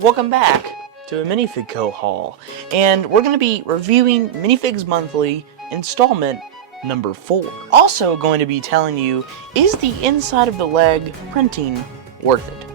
Welcome back to a Minifig Co. haul, and we're going to be reviewing Minifigs Monthly installment number 4. Also going to be telling you, is the inside of the leg printing worth it?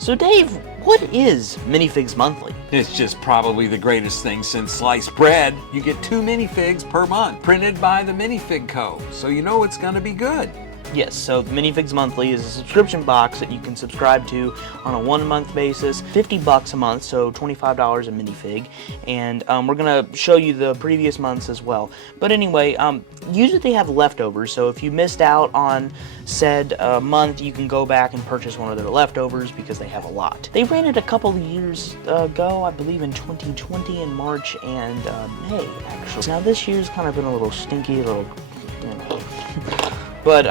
So Dave, what is Minifigs Monthly? It's just probably the greatest thing since sliced bread. You get 2 minifigs per month, printed by the Minifig Co. So you know it's going to be good. Yes, so Minifigs Monthly is a subscription box that you can subscribe to on a 1-month basis, $50 a month, so $25 a minifig, and we're going to show you the previous months as well. But anyway, usually they have leftovers, so if you missed out on said month, you can go back and purchase one of their leftovers because they have a lot. They ran it a couple of years ago, I believe in 2020 in March and May, actually. Now this year's kind of been a little stinky, you know. But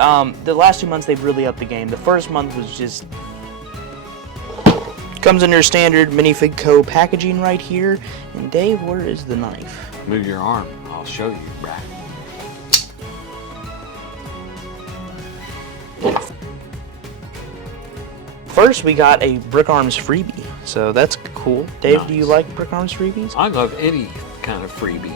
the last 2 months they've really upped the game. The first month was just comes in their standard Minifig Co. packaging right here. And Dave, where is the knife? Move your arm. I'll show you, Brad. First, we got a Brick Arms freebie, so that's cool. Dave, Nice. Do you like Brick Arms freebies? I love any kind of freebie.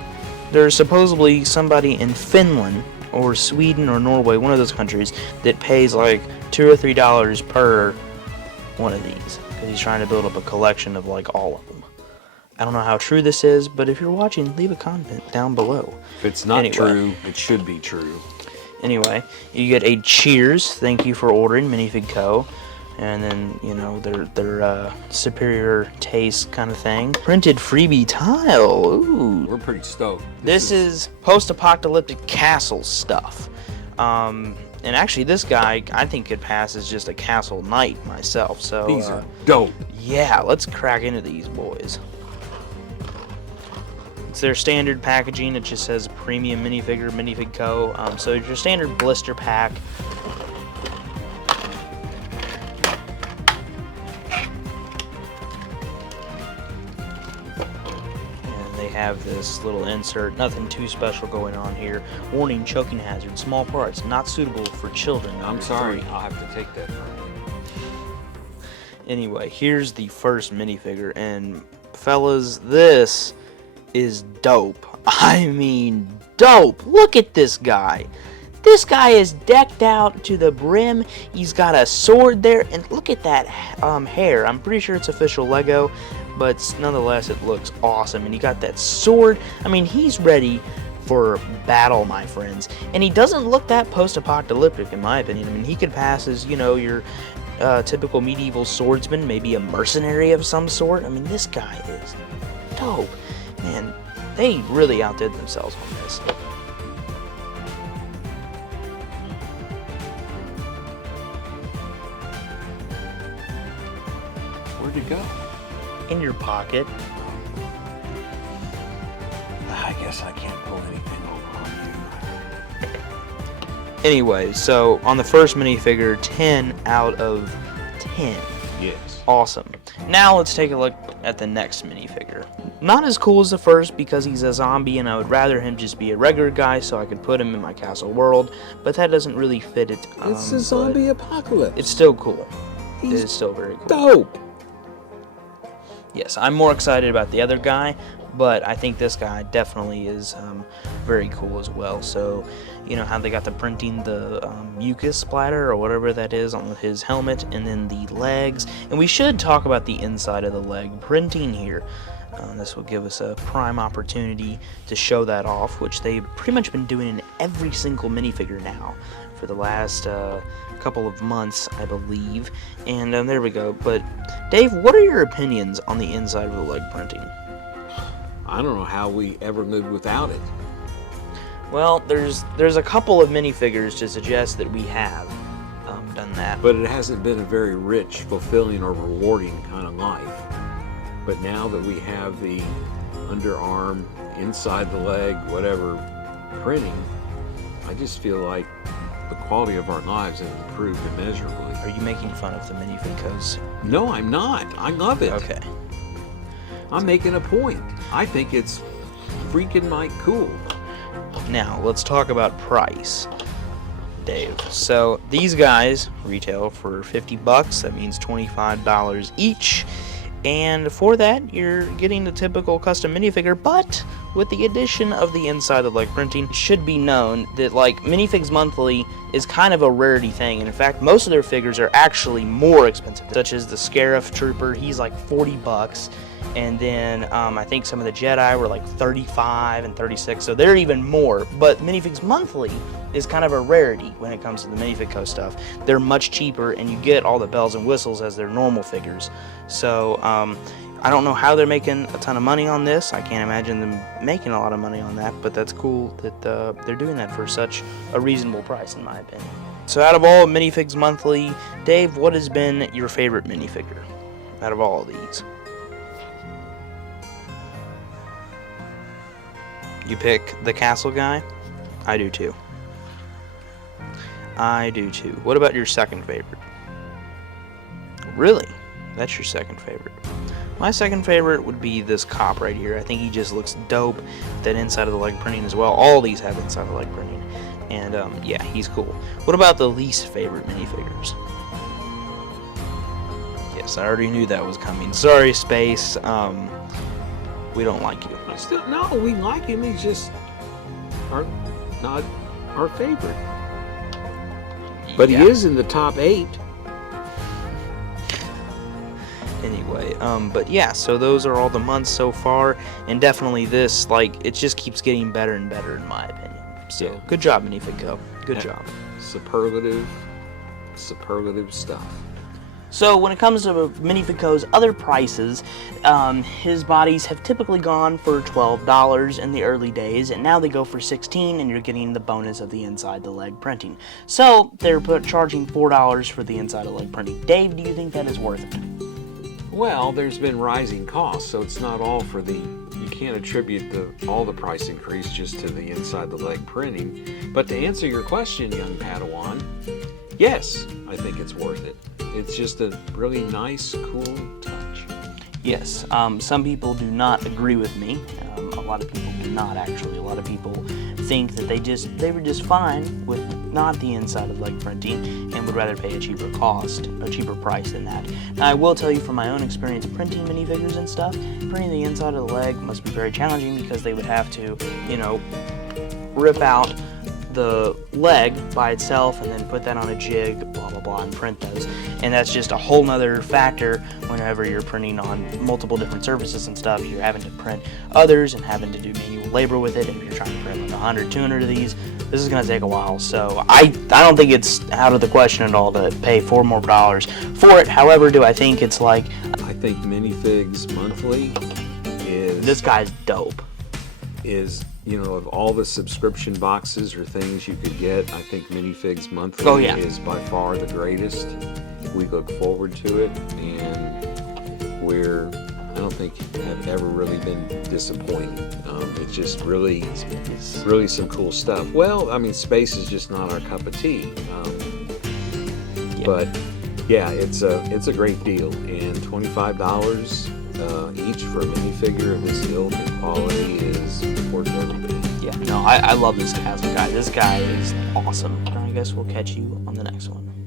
There's supposedly somebody in Finland or Sweden or Norway, one of those countries, that pays like $2 or $3 per one of these because he's trying to build up a collection of like all of them. I don't know how true this is, but if you're watching, leave a comment down below. If it's not true, it should be true. Anyway, you get a cheers, thank you for ordering Minifig Co. And then, you know, their superior taste kind of thing. Printed freebie tile. Ooh. We're pretty stoked. This is post-apocalyptic castle stuff. And actually, this guy, I think, could pass as just a castle knight myself. So these are dope. Yeah, let's crack into these boys. It's their standard packaging. It just says Premium Minifigure, Minifig Co. So your standard blister pack. Have this little insert, nothing too special going on here. Warning, choking hazard, small parts, not suitable for children. I'm sorry, I'll have to take that from you. Anyway, here's the first minifigure, and fellas, this is dope. I mean, dope. Look at this guy. This guy is decked out to the brim. He's got a sword there, and look at that hair. I'm pretty sure it's official Lego, but nonetheless, it looks awesome. And he got that sword. I mean, he's ready for battle, my friends. And he doesn't look that post-apocalyptic, in my opinion. I mean, he could pass as, you know, your typical medieval swordsman, maybe a mercenary of some sort. I mean, this guy is dope. Man, they really outdid themselves on this. Where'd it go? In your pocket. I guess I can't pull anything over on you. Anyway, so on the first minifigure, 10 out of 10. Yes. Awesome. Now let's take a look at the next minifigure. Not as cool as the first because he's a zombie and I would rather him just be a regular guy so I could put him in my castle world, but that doesn't really fit it. It's a zombie apocalypse. It's still cool. He's it is still very cool. Dope. Yes, I'm more excited about the other guy, but I think this guy definitely is very cool as well. So, you know how they got the printing, the mucus splatter or whatever that is on his helmet, and then the legs. And we should talk about the inside of the leg printing here. This will give us a prime opportunity to show that off, which they've pretty much been doing in every single minifigure now for the last couple of months, I believe. And there we go. But Dave, what are your opinions on the inside of the leg printing? I don't know how we ever lived without it. Well, there's a couple of minifigures to suggest that we have done that. But it hasn't been a very rich, fulfilling, or rewarding kind of life. But now that we have the underarm, inside the leg, whatever, printing, I just feel like the quality of our lives has improved immeasurably. Are you making fun of the Minifig Co's? No, I'm not. I love it. Okay. I'm making a point. I think it's freaking cool. Now, let's talk about price, Dave. So, these guys retail for $50. That means $25 each. And for that, you're getting the typical custom minifigure, but with the addition of the inside the leg printing. It should be known that like Minifigs Monthly is kind of a rarity thing, and in fact most of their figures are actually more expensive, such as the Scarif Trooper. He's like 40 bucks, and then I think some of the Jedi were like 35 and 36, so they're even more. But Minifigs Monthly is kind of a rarity when it comes to the Minifig Co. stuff. They're much cheaper, and you get all the bells and whistles as their normal figures. So I don't know how they're making a ton of money on this. I can't imagine them making a lot of money on that, but that's cool that they're doing that for such a reasonable price, in my opinion. So out of all Minifigs Monthly, Dave, what has been your favorite minifigure out of all of these? You pick the castle guy? I do too. I do too. What about your second favorite? Really? That's your second favorite. My second favorite would be this cop right here. I think he just looks dope. That inside of the leg printing as well. All these have inside of the leg printing. And yeah, he's cool. What about the least favorite minifigures? Yes, I already knew that was coming. Sorry, Space. We don't like you. No, we like him. He's just not our favorite. But yeah. He is in the top 8. Anyway, but yeah, so those are all the months so far, and definitely this, like, it just keeps getting better and better in my opinion. So, yeah. Good job, Minifig Co. Good job. Superlative stuff. So when it comes to Minifig Co.'s other prices, his bodies have typically gone for $12 in the early days, and now they go for $16, and you're getting the bonus of the inside the leg printing. So they're charging $4 for the inside the leg printing. Dave, do you think that is worth it? Well, there's been rising costs, so it's not all for the... You can't attribute all the price increase just to the inside the leg printing. But to answer your question, young Padawan, yes, I think it's worth it. It's just a really nice, cool touch. Yes, some people do not agree with me. A lot of people do not, actually. A lot of people think that they were just fine with not the inside of leg printing and would rather pay a cheaper price than that. Now, I will tell you from my own experience printing minifigures and stuff, printing the inside of the leg must be very challenging because they would have to, you know, rip out the leg by itself and then put that on a jig, blah blah blah, and print those. And that's just a whole nother factor whenever you're printing on multiple different surfaces and stuff. You're having to print others and having to do manual labor with it, and if you're trying to print like 100, 200 of these, this is going to take a while. So I don't think it's out of the question at all to pay $4 more for it. However, do I think it's like... I think Minifigs Monthly is... This guy's dope. Is... You know, of all the subscription boxes or things you could get, I think Minifigs Monthly is by far the greatest. We look forward to it, and I don't think have ever really been disappointed. It's just really some cool stuff. Well, I mean, space is just not our cup of tea. But yeah, it's a great deal, and $25 each for a minifigure of this ilk and quality is worth every bit. Yeah, no, I love this castle guy. This guy is awesome. I guess we'll catch you on the next one.